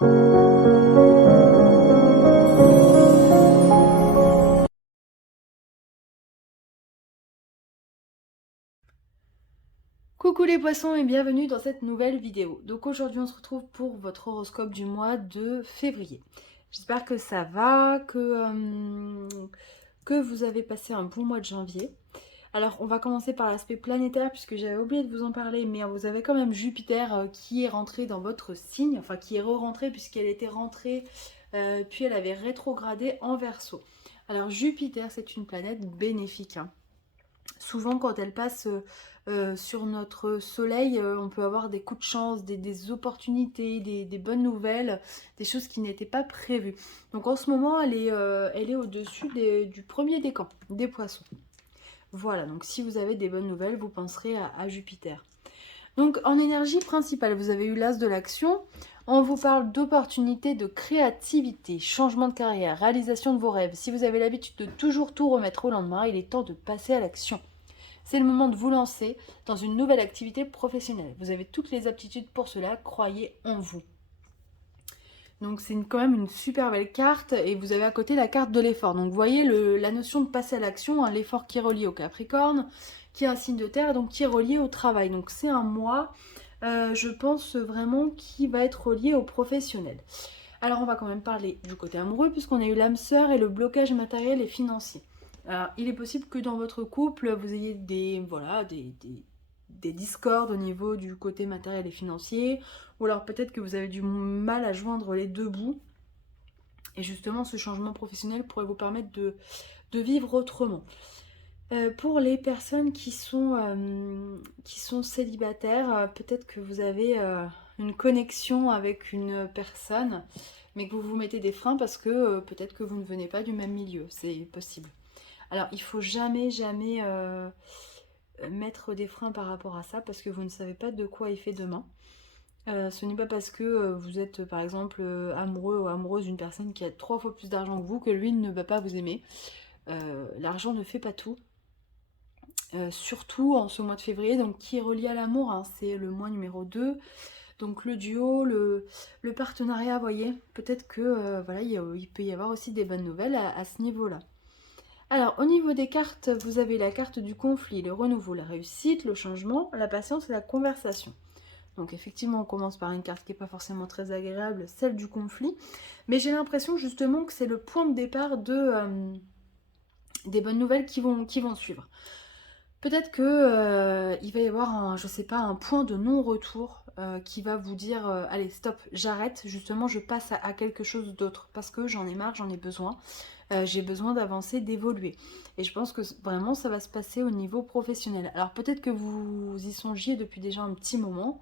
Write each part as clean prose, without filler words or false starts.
Coucou les poissons et bienvenue dans cette nouvelle vidéo. Donc aujourd'hui on se retrouve pour votre horoscope du mois de février. J'espère que ça va, que vous avez passé un bon mois de janvier. Alors on va commencer par l'aspect planétaire puisque j'avais oublié de vous en parler, mais vous avez quand même Jupiter qui est rentré dans votre signe, enfin qui est re-rentré puisqu'elle était rentrée, puis elle avait rétrogradé en Verseau. Alors Jupiter c'est une planète bénéfique, hein. Souvent quand elle passe sur notre soleil, on peut avoir des coups de chance, des opportunités, des bonnes nouvelles, des choses qui n'étaient pas prévues. Donc en ce moment, elle est au-dessus du premier décan, des poissons. Voilà, donc si vous avez des bonnes nouvelles, vous penserez à Jupiter. Donc en énergie principale, vous avez eu l'as de l'action. On vous parle d'opportunités, de créativité, changement de carrière, réalisation de vos rêves. Si vous avez l'habitude de toujours tout remettre au lendemain, il est temps de passer à l'action. C'est le moment de vous lancer dans une nouvelle activité professionnelle. Vous avez toutes les aptitudes pour cela, croyez en vous. Donc c'est quand même une super belle carte et vous avez à côté la carte de l'effort. Donc vous voyez la notion de passer à l'action, hein, l'effort qui est relié au Capricorne, qui est un signe de terre, donc qui est relié au travail. Donc c'est un mois, je pense vraiment, qui va être relié au professionnel. Alors on va quand même parler du côté amoureux puisqu'on a eu l'âme sœur et le blocage matériel et financier. Alors, il est possible que dans votre couple, vous ayez des discordes au niveau du côté matériel et financier, ou alors peut-être que vous avez du mal à joindre les deux bouts. Et justement, ce changement professionnel pourrait vous permettre de vivre autrement. Pour les personnes qui sont célibataires, peut-être que vous avez une connexion avec une personne, mais que vous vous mettez des freins parce que peut-être que vous ne venez pas du même milieu, c'est possible. Alors, il faut jamais, jamais mettre des freins par rapport à ça parce que vous ne savez pas de quoi est fait demain. Ce n'est pas parce que vous êtes par exemple amoureux ou amoureuse d'une personne qui a 3 fois plus d'argent que vous que lui ne va pas vous aimer. L'argent ne fait pas tout. Surtout en ce mois de février, donc qui est relié à l'amour, hein, c'est le mois numéro 2. Donc le duo, le partenariat, vous voyez, peut-être que voilà, il peut y avoir aussi des bonnes nouvelles à ce niveau-là. Alors, au niveau des cartes, vous avez la carte du conflit, le renouveau, la réussite, le changement, la patience et la conversation. Donc effectivement, on commence par une carte qui n'est pas forcément très agréable, celle du conflit. Mais j'ai l'impression justement que c'est le point de départ des bonnes nouvelles qui vont suivre. Peut-être que il va y avoir je sais pas, un point de non-retour qui va vous dire allez stop, j'arrête, justement je passe à quelque chose d'autre parce que j'en ai marre, j'en ai besoin. J'ai besoin d'avancer, d'évoluer. Et je pense que vraiment ça va se passer au niveau professionnel. Alors peut-être que vous y songiez depuis déjà un petit moment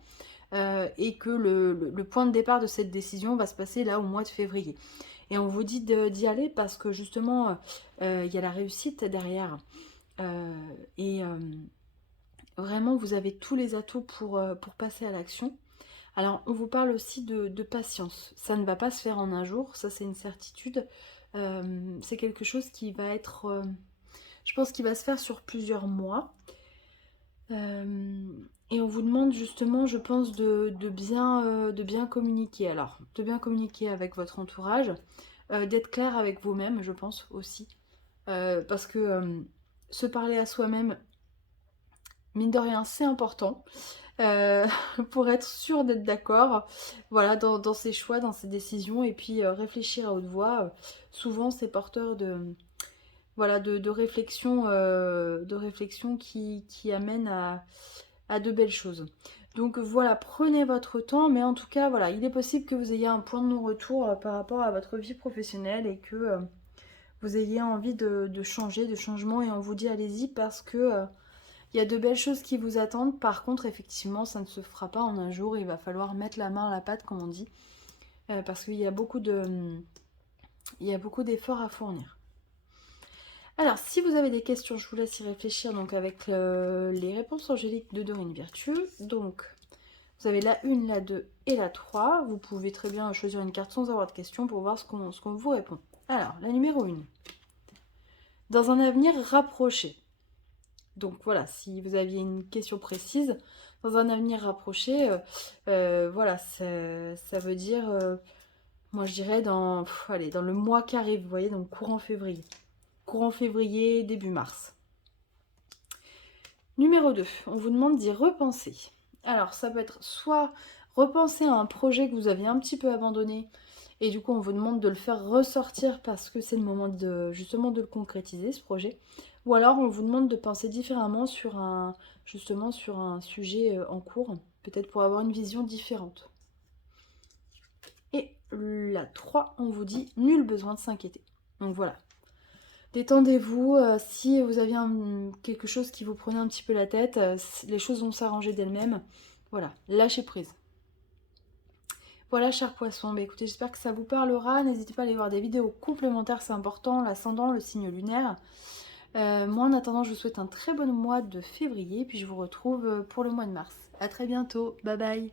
et que le point de départ de cette décision va se passer là au mois de février. Et on vous dit d'y aller parce que justement il y a la réussite derrière. Et vraiment vous avez tous les atouts pour passer à l'action. Alors on vous parle aussi de patience. Ça ne va pas se faire en un jour, ça c'est une certitude. C'est quelque chose qui va être, je pense qu'il va se faire sur plusieurs mois. Et on vous demande justement, je pense, de bien communiquer. Alors, de bien communiquer avec votre entourage, d'être clair avec vous-même, je pense aussi. Parce que se parler à soi-même, mine de rien, c'est important. euh, pour être sûr d'être d'accord, voilà, dans ses choix, dans ses décisions, et puis réfléchir à haute voix. Souvent, c'est porteur voilà, de réflexion qui amène à de belles choses. Donc voilà, prenez votre temps, mais en tout cas, voilà, il est possible que vous ayez un point de non-retour par rapport à votre vie professionnelle et que vous ayez envie de changer, de changement, et on vous dit allez-y parce que il y a de belles choses qui vous attendent. Par contre, effectivement, ça ne se fera pas en un jour, il va falloir mettre la main à la pâte, comme on dit, parce qu'il y a il y a beaucoup d'efforts à fournir. Alors, si vous avez des questions, je vous laisse y réfléchir donc avec les réponses angéliques de Dorine Virtue. Donc, vous avez la 1, la 2 et la 3. Vous pouvez très bien choisir une carte sans avoir de questions pour voir ce qu'on vous répond. Alors, la numéro 1. Dans un avenir rapproché. Donc voilà, si vous aviez une question précise, dans un avenir rapproché, voilà, ça veut dire Moi je dirais dans, allez, dans le mois qui arrive, vous voyez, donc courant février. Courant février, début mars. Numéro 2, on vous demande d'y repenser. Alors ça peut être soit repenser à un projet que vous aviez un petit peu abandonné et du coup on vous demande de le faire ressortir parce que c'est le moment de justement de le concrétiser ce projet. Ou alors on vous demande de penser différemment sur un sujet en cours, peut-être pour avoir une vision différente. Et la 3, on vous dit nul besoin de s'inquiéter. Donc voilà. Détendez-vous, si vous aviez quelque chose qui vous prenait un petit peu la tête, les choses vont s'arranger d'elles-mêmes. Voilà, lâchez prise. Voilà, chers poissons, bah, écoutez, j'espère que ça vous parlera. N'hésitez pas à aller voir des vidéos complémentaires, c'est important, l'ascendant, le signe lunaire. Moi, en attendant, je vous souhaite un très bon mois de février, puis je vous retrouve pour le mois de mars. A très bientôt, bye bye.